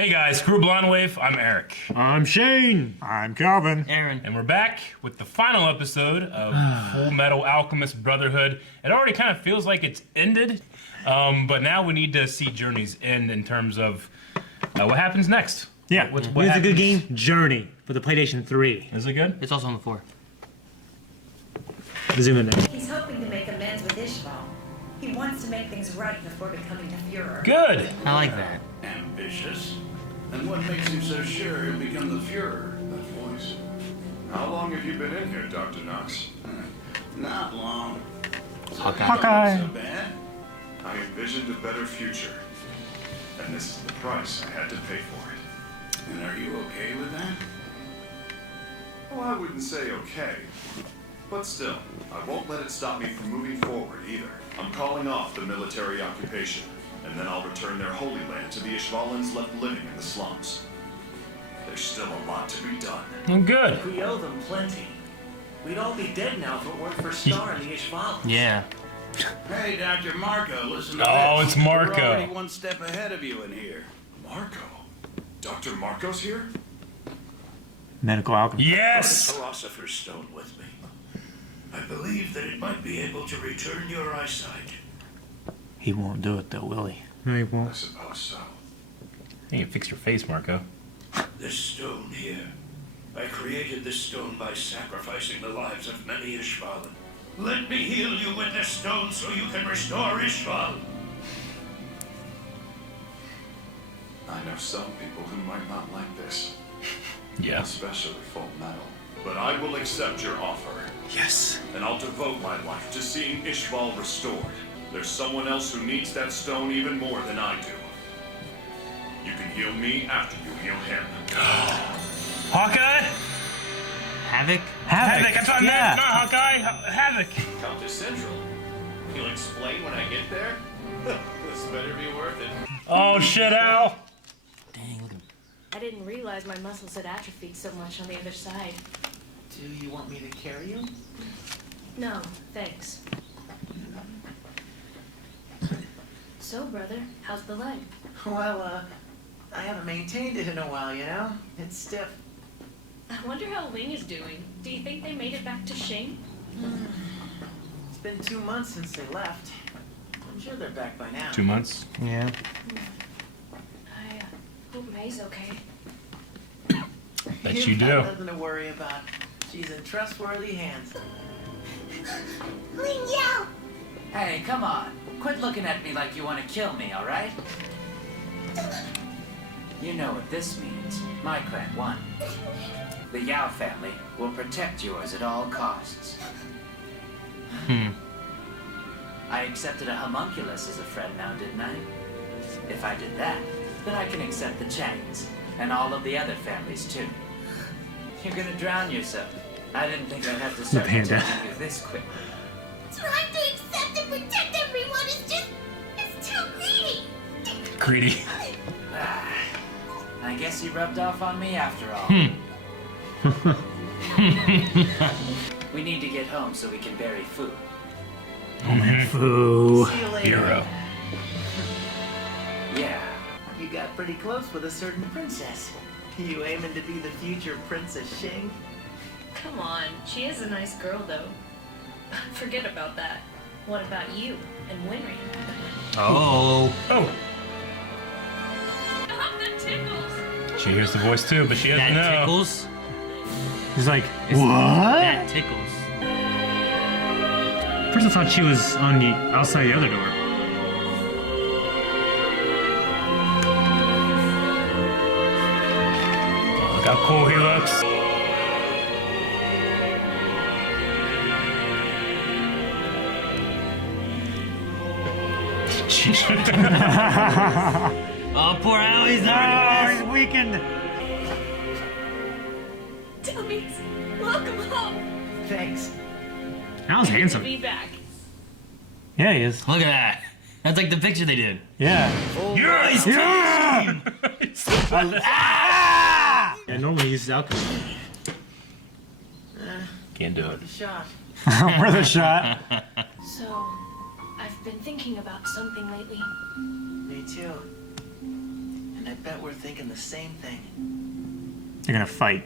Hey guys, Screw Blonde Wave, I'm Eric. I'm Shane. I'm Calvin. Aaron. And we're back with the final episode of Full Metal Alchemist Brotherhood. It already kind of feels like it's ended, but now we need to see Journey's end in terms of what happens next. Yeah, What it's a happens? good game. Journey for the PlayStation 3. Is it good? It's also on the 4. Zoom in there. He's hoping to make amends with Ishval. He wants to make things right before becoming the Fuhrer. Good! I like that. Ambitious? And what makes you so sure he'll become the Fuhrer? That voice. How long have you been in here, Dr. Knox? Not long. Hawkeye. So bad? I envisioned a better future. And this is the price I had to pay for it. And are you okay with that? Well, I wouldn't say okay. But still, I won't let it stop me from moving forward either. I'm calling off the military occupation, and then I'll return their holy land to the Ishvalans left living in the slums. There's still a lot to be done. I'm good. We owe them plenty. We'd all be dead now if it weren't for Star and the Ishvalans. Yeah. Hey, Dr. Marco, listen to Oh, this. it's Marco. We're already one step ahead of you in here. Marco? Dr. Marco's here? Medical alchemy. Yes! Philosopher's Stone with me. I believe that it might be able to return your eyesight. He won't do it though, will he? No, he I won't. suppose so. You can fix your face, Marco. This stone here. I created this stone by sacrificing the lives of many Ishval. Let me heal you with this stone so you can restore Ishval. I know some people who might not like this, Yeah. especially Full Metal. But I will accept your offer. Yes. And I'll devote my life to seeing Ishval restored. There's someone else who needs that stone even more than I do. You can heal me after you heal him. Hawkeye? Havoc? Havoc, that's what I meant. Yeah. Not Hawkeye. Havoc. Come to Central. You'll explain when I get there? This better be worth it. Oh, shit, Al. Dang, look at him. I didn't realize my muscles had atrophied so much on the other side. Do you want me to carry you? No, thanks. So, brother, how's the leg? Well, I haven't maintained it in a while, you know? It's stiff. I wonder how Ling is doing. Do you think they made it back to Shing? It's been 2 months since they left. I'm sure they're back by now. 2 months. Yeah. I hope May's okay. Bet You've you got do. nothing to worry about. She's in trustworthy hands. Ling Yao! Hey, come on. Quit looking at me like you want to kill me, alright? You know what this means. My clan won. The Yao family will protect yours at all costs. I accepted a homunculus as a friend now, didn't I? If I did that, then I can accept the Changs, and all of the other families too. You're gonna drown yourself. I didn't think I'd have to start panda. protecting you this quick. Trying to accept and protect everyone is just... it's too greedy! Greedy. I guess you rubbed off on me after all. We need to get home so we can bury Fu. Ooh. See you later. Hero. Yeah. You got pretty close with a certain princess. You aiming to be the future Princess Shing? Come on, she is a nice girl, though. Forget about that. What about you and Winry? Oh. Oh, Oh, that tickles! she hears the voice too, but she doesn't That know. tickles. He's like, It's- what? That tickles. First I thought she was on the outside the other door. Look how cool he looks. Oh, poor Al, he's Oh, already he's weakened. Dummies! Welcome home! Thanks. Al's Good to handsome. be back. Yeah, he is. Look at that. That's like the picture they did. Yeah. Yes! Yeah! Ah! Yeah, normally he uses alchemy. Can't do it. Worth a shot. Worth a shot. So, I've been thinking about something lately. Me too. And I bet we're thinking the same thing. They're gonna fight.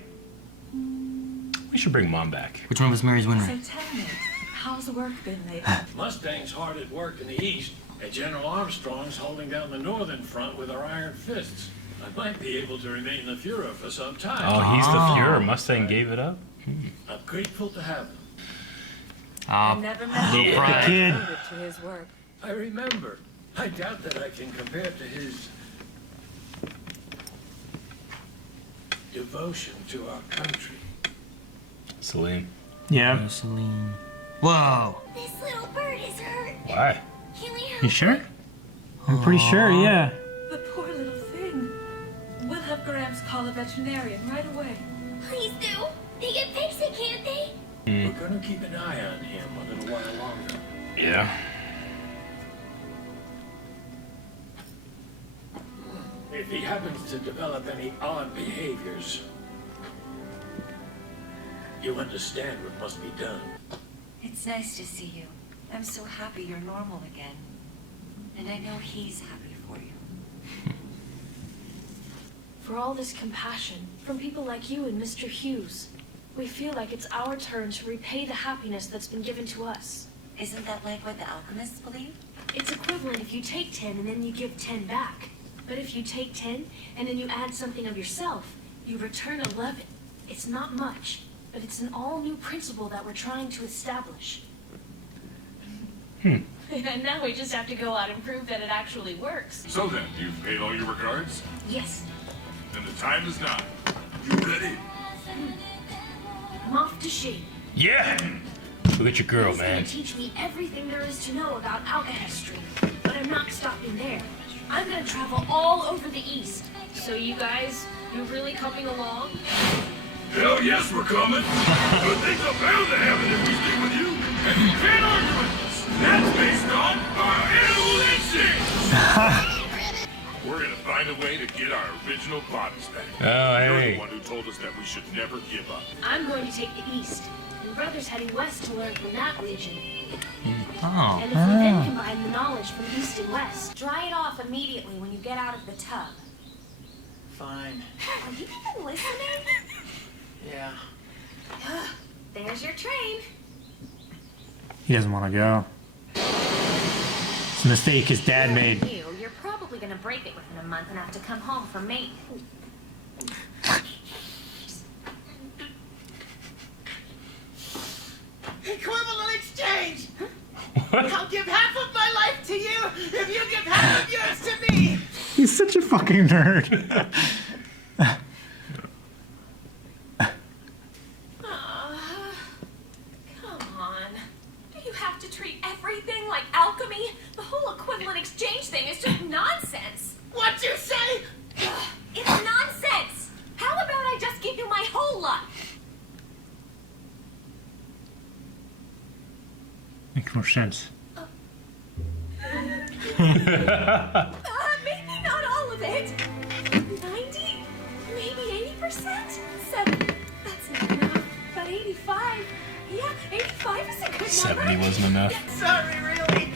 We should bring Mom back. Which one was Mary's winner? So tell me, how's work been lately? Mustang's hard at work in the east, and General Armstrong's holding down the northern front with our iron fists. I might be able to remain the Fuhrer for some time. Oh, he's the Fuhrer. Mustang gave it up. I'm grateful to have him. I never met little him. pride. Kid. Devoted to his work. I remember. I doubt that I can compare to his devotion to our country. Celine. Yeah. Celine. Whoa. This little bird is hurt. Why? Can we help? You sure? I'm pretty sure, yeah. The poor little thing. We'll have Gramps call a veterinarian right away. Please do. They can fix it, can't they? We're gonna keep an eye on him a little while longer. Yeah. If he happens to develop any odd behaviors, you understand what must be done. It's nice to see you. I'm so happy you're normal again. And I know he's happy for you. For all this compassion, from people like you and Mr. Hughes, we feel like it's our turn to repay the happiness that's been given to us. Isn't that like what the alchemists believe? It's equivalent if you take 10 and then you give 10 back. But if you take 10 and then you add something of yourself, you return 11. It's not much, but it's an all-new principle that we're trying to establish. And now we just have to go out and prove that it actually works. So then, you've paid all your regards? Yes, Then the time is now. You ready? I'm off to Shane. Yeah. Look at your girl, He's man. gonna teach me everything there is to know about alchemy. But I'm not stopping there. I'm gonna travel all over the East. So you guys, you really coming along? Hell yes, we're coming. Good things are bound to happen if we stick with you. And you can't argue with us. That's based on our animal instincts. We're gonna find a way to get our original bodies back. Oh, You're hey. the one who told us that we should never give up. I'm going to take the East. And Brother's heading west to learn from that region. Oh. And if we then combine the knowledge from East and West, Dry it off immediately when you get out of the tub. Fine. Are you even listening? Yeah. There's your train. He doesn't want to go. It's a mistake his dad made. You're probably gonna break it within a month and have to come home for maintenance. Equivalent exchange! I'll give half of my life to you if you give half of yours to me! He's such a fucking nerd. come on. Do you have to treat everything like alchemy? The whole equivalent exchange thing is just nonsense. What'd you say? It's nonsense! How about I just give you my whole life? Makes more sense. Maybe not all of it. 90? Maybe 80%? 70. That's not enough. But 85? Yeah, 85 is a good number. 70 wasn't enough. Sorry, really?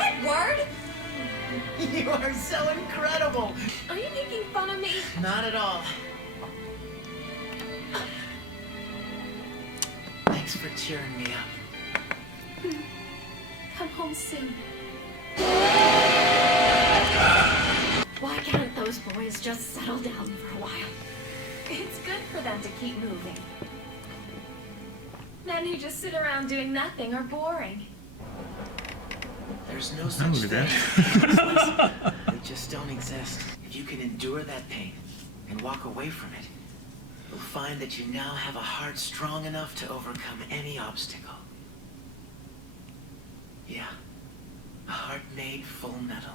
Edward! You are so incredible! Are you making fun of me? Not at all. Thanks for cheering me up. Come home soon. Why can't those boys just settle down for a while? It's good for them to keep moving. Men who just sit around doing nothing are boring. There's no such thing. They just don't exist. If you can endure that pain and walk away from it, you'll find that you now have a heart strong enough to overcome any obstacle. Yeah. A heart made full metal.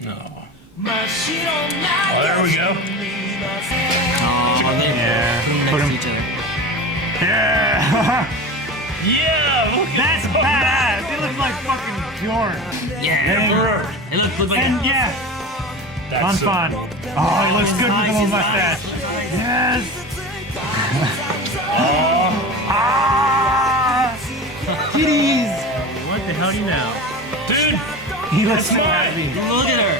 No. Oh, Oh, there we go. Oh, Yeah. Put Put him. next to each other. Yeah. Yeah, look at That's badass. He looks like fucking Bjorn. Yeah. Hey, look like And yeah, That's so fun. cool. Oh, he looks good with Nice, a little he's mustache. Yes. Ah. Titties. What the hell do you know? Dude, He looks so That's right. happy. Look at her.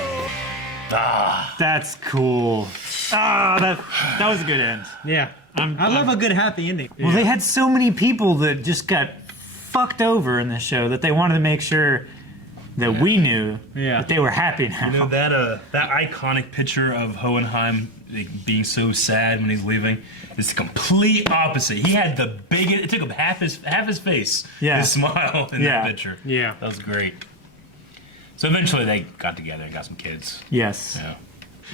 That's cool. That was a good end. Yeah. I love a good happy ending. Well, they had so many people that just got fucked over in the show that they wanted to make sure that we knew that they were happy now. You know that iconic picture of Hohenheim being so sad when he's leaving is the complete opposite. He had the biggest. It took him half his face. Yeah. His smile in that picture. Yeah. That was great. So eventually they got together and got some kids. Yes.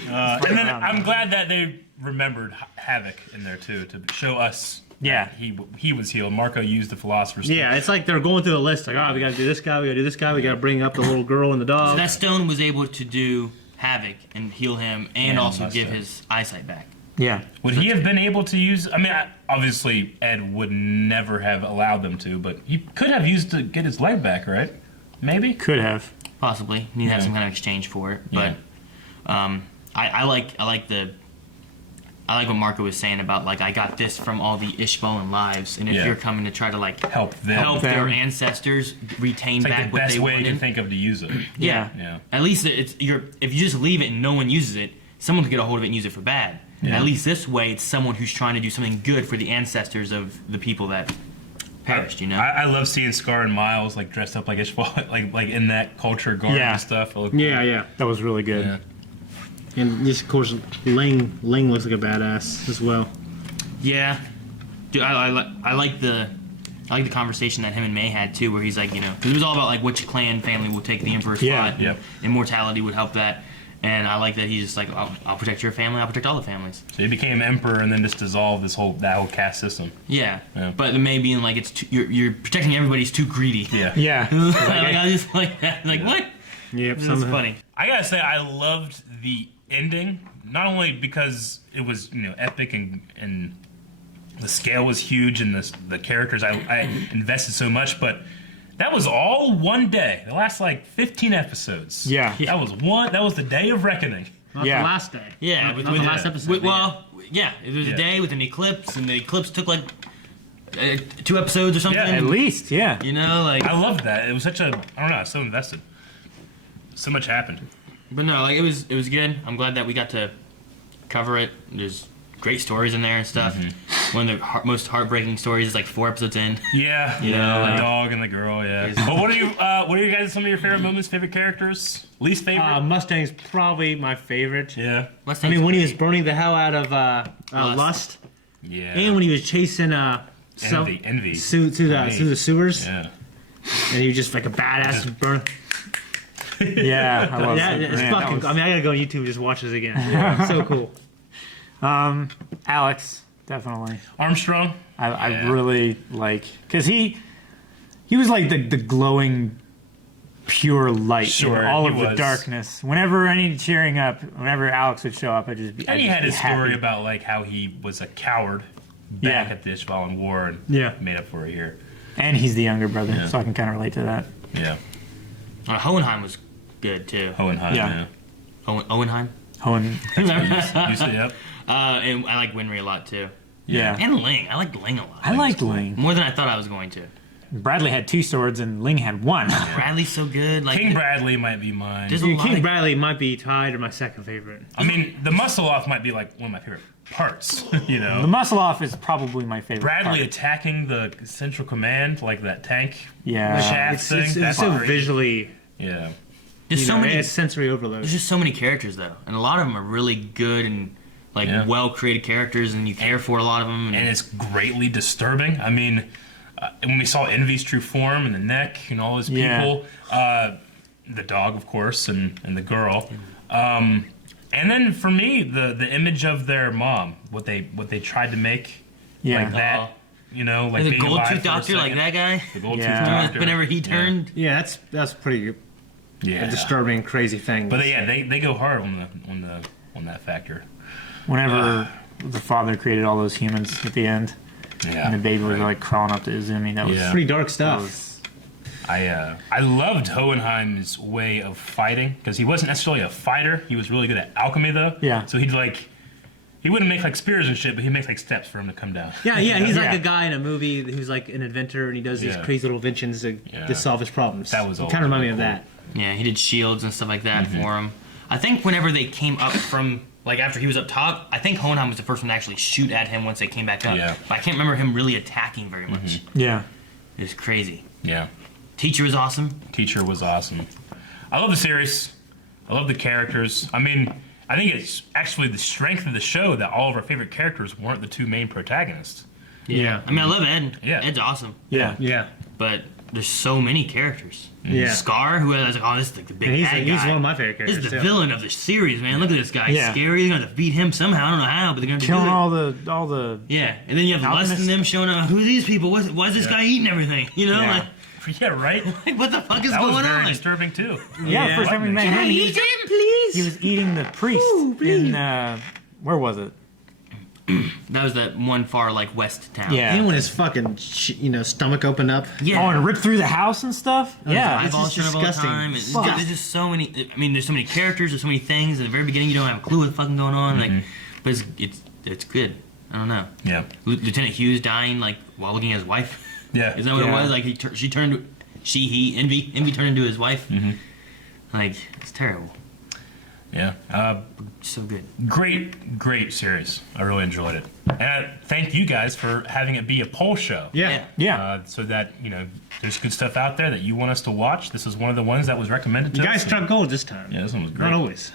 Yeah. And then I'm glad that they remembered Havoc in there too to show us. Yeah. He was healed. Marco used the Philosopher's Stone. Yeah, it's like they're going through the list. Like, we got to do this guy, we got to do this guy, we got to bring up the little girl and the dog. So that stone was able to do Havoc and heal him and also give his eyesight back. Yeah. Would he have been able to use? I mean, obviously Ed would never have allowed them to, but he could have used to get his leg back, right? Maybe. Could have. Possibly. He'd have some kind of exchange for it. But I like what Marco was saying about, like, I got this from all the Ishvalan lives, and if you're coming to try to, like, help their ancestors retain it's like back the what best they way wanted. you can think of to use it. Yeah. At least if you just leave it and no one uses it, someone could get a hold of it and use it for bad. Yeah. At least this way, it's someone who's trying to do something good for the ancestors of the people that perished. You know. I love seeing Scar and Miles like dressed up like Ishvalan, like in that culture garb and stuff. Yeah. That was really good. Yeah. And just, of course, Ling looks like a badass as well. Yeah, dude, I like the conversation that him and May had too, where he's like, because it was all about like which clan family will take the Emperor's spot. Yep. Immortality would help that, and I like that he's just like, I'll protect your family, I'll protect all the families. So he became emperor and then just dissolved that whole caste system. Yeah. But it may be like you're protecting everybody's too greedy. Yeah. Like, I just like that. Like what? Yep. It was funny. I gotta say, I loved the ending, not only because it was epic and the scale was huge and the characters I invested so much, but that was all one day. The last like 15 episodes. Yeah. That was the day of reckoning. Not the last day. Yeah, Not with the last episode. it was a day with an eclipse, and the eclipse took like 2 episodes or something. Yeah, At least, yeah. Like I loved that. It was such a, I don't know, I was so invested. So much happened. But no, like it was good. I'm glad that we got to cover it. There's great stories in there and stuff. One of the most heartbreaking stories is like 4 episodes in. Yeah, You know, the like- dog and the girl. Yeah. But what are you guys? Some of your favorite moments, favorite characters, least favorite? Mustang's probably my favorite. Yeah. I mean, when he was burning the hell out of Lust, Yeah. and when he was chasing Envy. through the sewers, Yeah. and he was just like a badass burn. Yeah. I love Yeah, it. it's Man, that fucking. was- I mean, I gotta go on YouTube and just watch this again. Yeah, so cool. Alex, definitely. Armstrong. I really like, because he was like the glowing pure light Sure, in all he of the was. darkness. Whenever I needed cheering up, whenever Alex would show up, I'd just be And he I'd had just his be story happy. about like how he was a coward back Yeah. at the Ishvalan War and made up for it here. And he's the younger brother, Yeah. so I can kind of relate to that. Yeah. Hohenheim was good too. Hohenheim. Yeah. Yeah. Owenheim. Hohen, You say yep. And I like Winry a lot too. yeah. And Ling. I liked Ling a lot. I liked Ling. More than I thought I was going to. Bradley had 2 swords and Ling had 1. Bradley's so good. Like King Bradley might be mine. There's a lot King of- Bradley might be tied to my second favorite. I mean, the muscle off might be like one of my favorite parts. The muscle off is probably my favorite Bradley part. attacking the Central Command, like that tank Yeah. shaft It's, thing. it's that's so great. visually. Yeah. There's so many. It's sensory overload. There's just so many characters though, and a lot of them are really good and like Yeah. well created characters, and you care for a lot of them. And it's greatly disturbing. I mean, when we saw Envy's true form and the neck and all those Yeah. people, the dog, of course, and the girl. And then for me, the image of their mom, what they tried to make, Yeah. like that, like the being gold alive tooth for a doctor, like second. that guy. The gold Yeah. tooth doctor. Whenever he turned, Yeah, that's pretty yeah, disturbing, crazy thing. But they go hard on that factor. Whenever the father created all those humans at the end, Yeah, and the baby was like crawling up to Izumi, that was Yeah. pretty dark that stuff. was- I loved Hohenheim's way of fighting because he wasn't necessarily a fighter. He was really good at alchemy though. Yeah. So he wouldn't make like spears and shit, but he'd make like steps for him to come down. Yeah, he's like Yeah. a guy in a movie who's like an inventor and he does these Yeah. crazy little inventions to solve his problems. That was It all kind of reminded me really of that. yeah, he did shields and stuff like that for him. I think whenever they came up from, like, after he was up top, I think Hohenheim was the first one to actually shoot at him once they came back up. Yeah. But I can't remember him really attacking very much. Yeah. It's crazy. Yeah. Teacher was awesome. Teacher was awesome. I love the series. I love the characters. I mean, I think it's actually the strength of the show that all of our favorite characters weren't the two main protagonists. Yeah. I mean, I love Ed. Yeah. Ed's awesome. Yeah. Yeah. But there's so many characters. Yeah. Scar, who I was like, oh, this is like the big And he's, bad he's guy. one of my favorite This characters. is the too. villain of the series, man. Look at this guy. He's Yeah. scary. They're gonna defeat him somehow. I don't know how, but they're gonna do Killing it. all the. Yeah, and then you have Lust and them showing up. Who are these people? Why is this guy eating everything? You know, Yeah. Yeah, right? like what the fuck is That was going very on? disturbing, too. Yeah, first time we met him, he was, please? he was eating the priest in where was it? That was that one far like west town. Yeah. Even when his fucking stomach opened up. Yeah. Oh, and ripped through the house and stuff. Yeah. Eyeballs This is shut up all the disgusting. time. Fuck. There's just so many. I mean, there's so many characters. There's so many things. At the very beginning, you don't have a clue what's fucking going on. Like, but it's good. I don't know. Yeah. Lieutenant Hughes dying like while looking at his wife. Yeah. Is that what Yeah. it was? Like Envy turned into his wife. Like it's terrible. Yeah. So good. Great series. I really enjoyed it. And thank you guys for having it be a poll show. Yeah. Yeah. So that, there's good stuff out there that you want us to watch. This is one of the ones that was recommended to You us. guys struck gold this time. Yeah, this one was great. Not always.